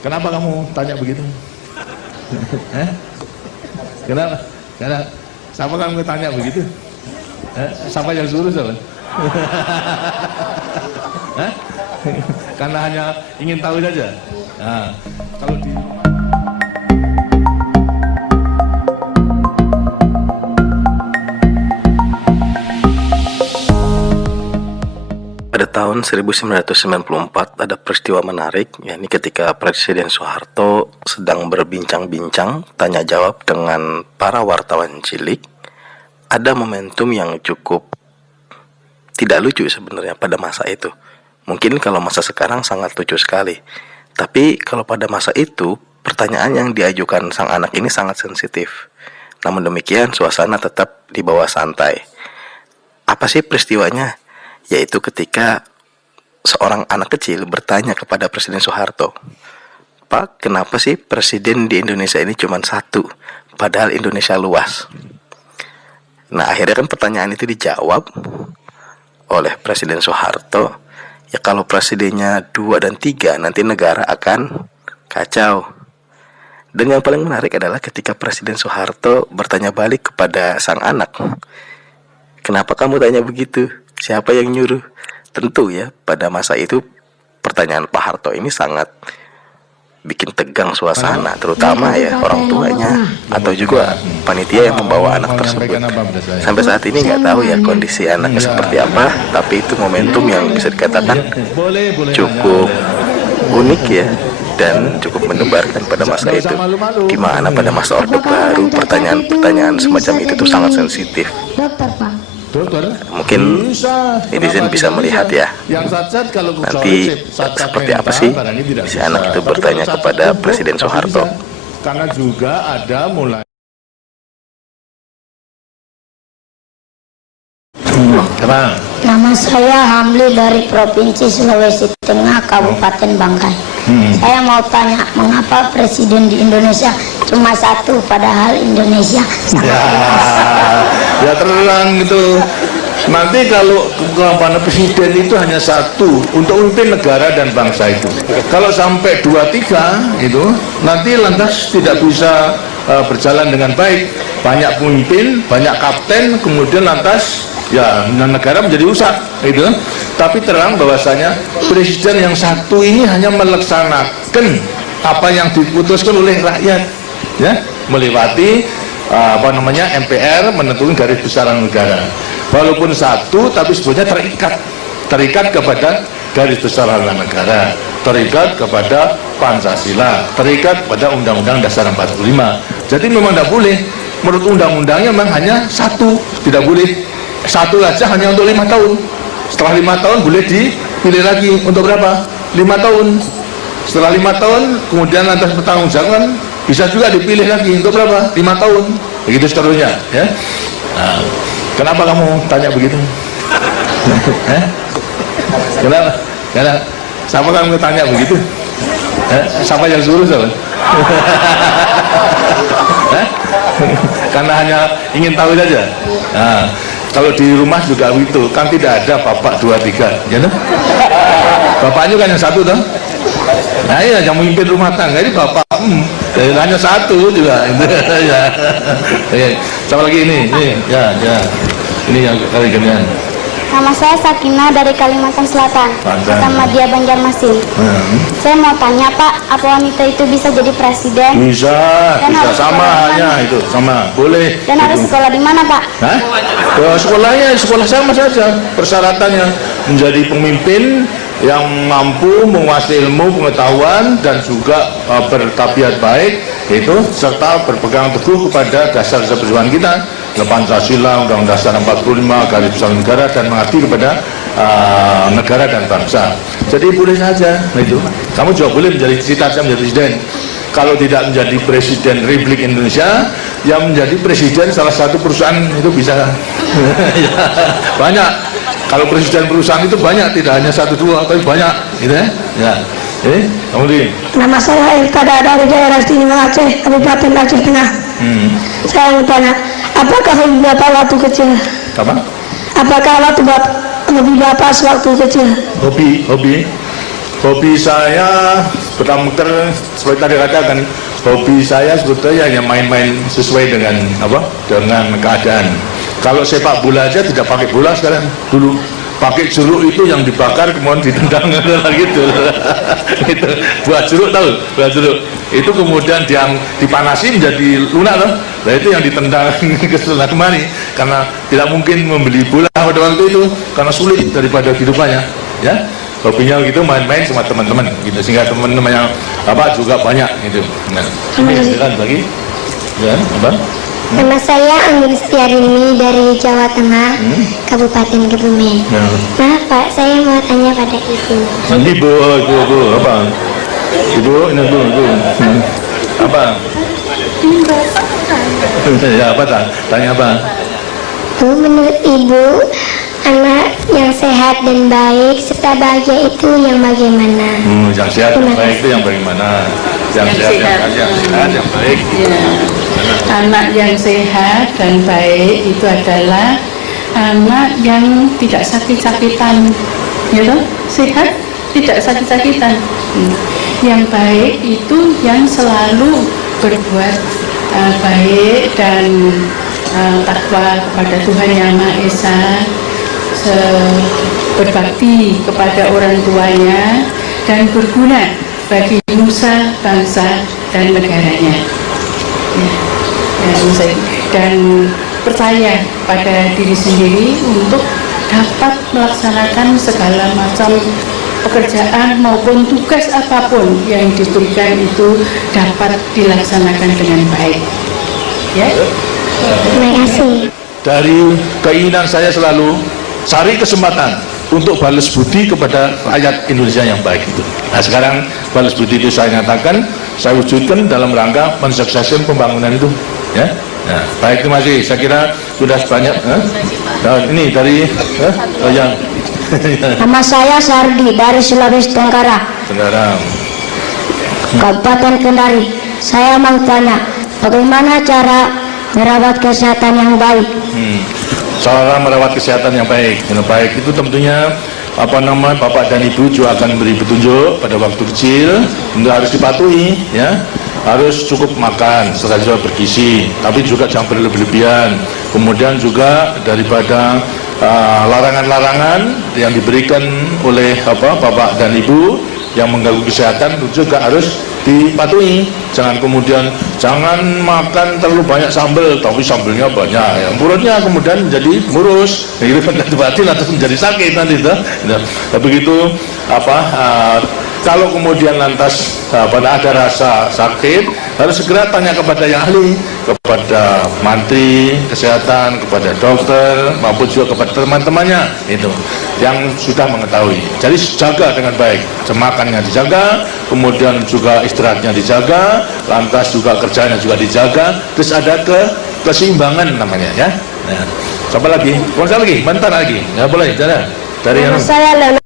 Kenapa kamu tanya begitu? Kenapa? Siapa kamu tanya begitu? Siapa yang suruh siapa? Karena hanya ingin tahu saja. Nah, kalau di Pada tahun 1994 ada peristiwa menarik, yakni ketika Presiden Soeharto sedang berbincang-bincang tanya jawab dengan para wartawan cilik. Ada momentum yang cukup tidak lucu sebenarnya pada masa itu. Mungkin kalau masa sekarang sangat lucu sekali. Tapi kalau pada masa itu, pertanyaan yang diajukan sang anak ini sangat sensitif. Namun demikian, suasana tetap dibawa santai. Apa sih peristiwanya? Yaitu ketika seorang anak kecil bertanya kepada Presiden Soeharto, "Pak, kenapa sih presiden di Indonesia ini cuma satu, padahal Indonesia luas?" Nah, akhirnya kan pertanyaan itu dijawab oleh Presiden Soeharto, ya kalau presidennya 2 dan 3 nanti negara akan kacau. Dan yang paling menarik adalah ketika Presiden Soeharto bertanya balik kepada sang anak, "Kenapa kamu tanya begitu? Siapa yang nyuruh?" Tentu ya, pada masa itu pertanyaan Pak Harto ini sangat bikin tegang suasana, terutama ya orang tuanya atau juga panitia yang membawa anak tersebut. Sampai saat ini nggak tahu ya kondisi anaknya seperti apa, tapi itu momentum yang bisa dikatakan cukup unik ya, dan cukup mendebarkan pada masa itu, di mana pada masa Orde Baru pertanyaan-pertanyaan semacam itu tuh sangat sensitif. Mungkin netizen bisa melihat ya, nanti seperti apa sih si anak itu bertanya kepada Presiden Soeharto. Karena juga ada mulai Nama saya Hamli dari Provinsi Sulawesi Tengah, Kabupaten Bangkai. Saya mau tanya, mengapa presiden di Indonesia cuma satu, padahal Indonesia sangat luas? Ya terang gitu. Nanti kalau presiden itu hanya satu untuk memimpin negara dan bangsa itu. Kalau sampai 2-3 itu, nanti lantas tidak bisa berjalan dengan baik. Banyak pemimpin, banyak kapten, kemudian lantas ya negara menjadi rusak gitu. Tapi terang bahwasanya presiden yang satu ini hanya melaksanakan apa yang diputuskan oleh rakyat, ya, melewati MPR menentukan garis besaran negara. Walaupun satu, tapi sebetulnya terikat kepada garis besaran negara, terikat kepada Pancasila, terikat pada Undang-Undang Dasar 45. Jadi memang tidak boleh, menurut undang-undangnya memang hanya satu, tidak boleh satu saja hanya untuk 5 tahun. Setelah 5 tahun boleh dipilih lagi untuk berapa? 5 tahun. Setelah 5 tahun kemudian lantas bertanggungjawab, bisa juga dipilih lagi untuk berapa? 5 tahun. Begitu seterusnya, ya. Nah, kenapa kamu tanya begitu? Kenapa? Siapa kamu tanya begitu? Siapa yang suruh siapa? Karena hanya ingin tahu saja. Nah, kalau di rumah juga begitu, kan tidak ada bapak 2-3, ya toh? Bapaknya kan yang satu toh? Nah iya, yang memimpin rumah tangga ini bapak hanya satu juga. Ya. Sama lagi ini ya. Ini yang kali ginian. Nama saya Sakina dari Kalimantan Selatan, Kecamatan Banjarmasin. Saya mau tanya Pak, apa wanita itu bisa jadi presiden? Bisa sama hanya itu, sama, boleh. Dan harus sekolah di mana Pak? Hah? Sekolahnya sekolah sama saja. Persyaratannya menjadi pemimpin yang mampu menguasai ilmu pengetahuan dan juga bertabiat baik, itu serta berpegang teguh kepada dasar-dasar perjuangan kita, Pancasila, Undang-Undang Dasar 45, garis besar negara, dan mengabdi kepada negara dan bangsa. Jadi boleh saja itu. Kamu juga boleh menjadi cita-cita menjadi presiden. Kalau tidak menjadi presiden Republik Indonesia, yang menjadi presiden salah satu perusahaan itu bisa. Ya, banyak. Kalau presiden perusahaan itu banyak, tidak hanya 1-2, tapi banyak, gitu ya. Ya. Kamu di? Nama saya Irtada dari daerah istimewa Aceh, Kabupaten Aceh Tengah. Saya mau tanya, apakah hobi Bapak waktu kecil? Apa? Apakah hobi Bapak sewaktu kecil? Hobi? Hobi saya bertamuter seperti tadi katakan, hobi saya sebetulnya hanya main-main sesuai dengan dengan keadaan. Kalau sepak bola aja tidak pakai bola sekarang, dulu pakai jeruk itu yang dibakar kemudian ditendang gitu. Itu buah jeruk, tahu buah jeruk itu kemudian yang dipanasi menjadi lunak loh. Nah itu yang ditendang ke sana kemari karena tidak mungkin membeli bola pada waktu itu karena sulit daripada kehidupannya, ya. Hobinya gitu main-main sama teman-teman gitu, sehingga teman-teman yang juga banyak gitu. Nah, silakan lagi. Ya, apa? Nama saya Anggun Setiarini dari Jawa Tengah, Kabupaten Kebumen. Maaf Pak, saya mau tanya pada Ibu. Ibu, apa? Ibu, ini ibu. Apa? Ya, apa tanya apa? Bu, menurut Ibu, anak yang sehat dan baik serta bahagia itu yang bagaimana? Yang sehat dan baik itu yang bagaimana? Yang sehat yang baik. Ya. Anak yang sehat dan baik itu adalah anak yang tidak sakit-sakitan, ya toh? Sehat, tidak sakit-sakitan. Yang baik itu yang selalu berbuat baik dan takwa kepada Tuhan Yang Maha Esa, berbakti kepada orang tuanya dan berguna bagi nusa, bangsa dan negaranya. Dan percaya pada diri sendiri untuk dapat melaksanakan segala macam pekerjaan maupun tugas apapun yang diberikan itu dapat dilaksanakan dengan baik. Ya. Terima kasih. Dari keinginan saya selalu cari kesempatan untuk balas budi kepada rakyat Indonesia yang baik itu. Nah sekarang balas budi itu saya nyatakan, saya wujudkan dalam rangka mensukseskan pembangunan itu, ya. Nah, baik, terima kasih. Saya kira sudah banyak. Nah, ini dari yang Nama saya Sardi dari Sulawesi Tenggara, Kabupaten Kendari. Saya mau tanya, bagaimana cara merawat kesehatan yang baik? Cara merawat kesehatan yang baik itu tentunya Bapak dan Ibu juga akan memberi petunjuk pada waktu kecil, untuk harus dipatuhi, ya. Harus cukup makan serta juga bergizi, tapi juga jangan berlebihan. Kemudian juga daripada larangan-larangan yang diberikan oleh Bapak dan Ibu yang mengganggu kesehatan itu juga harus dipatuhi. Jangan makan terlalu banyak sambal, tapi sambelnya banyak, ya. Mulutnya kemudian menjadi murus, itu kan batin atau menjadi sakit nanti itu. Tapi begitu kalau kemudian lantas pada ada rasa sakit, harus segera tanya kepada yang ahli, kepada mantri kesehatan, kepada dokter, maupun juga kepada teman-temannya itu yang sudah mengetahui. Jadi jaga dengan baik, makannya dijaga, kemudian juga istirahatnya dijaga, lantas juga kerjanya juga dijaga, terus ada keseimbangan namanya, ya. Nah, siapa lagi? Bentar lagi, ya boleh, dari Nama saya Lena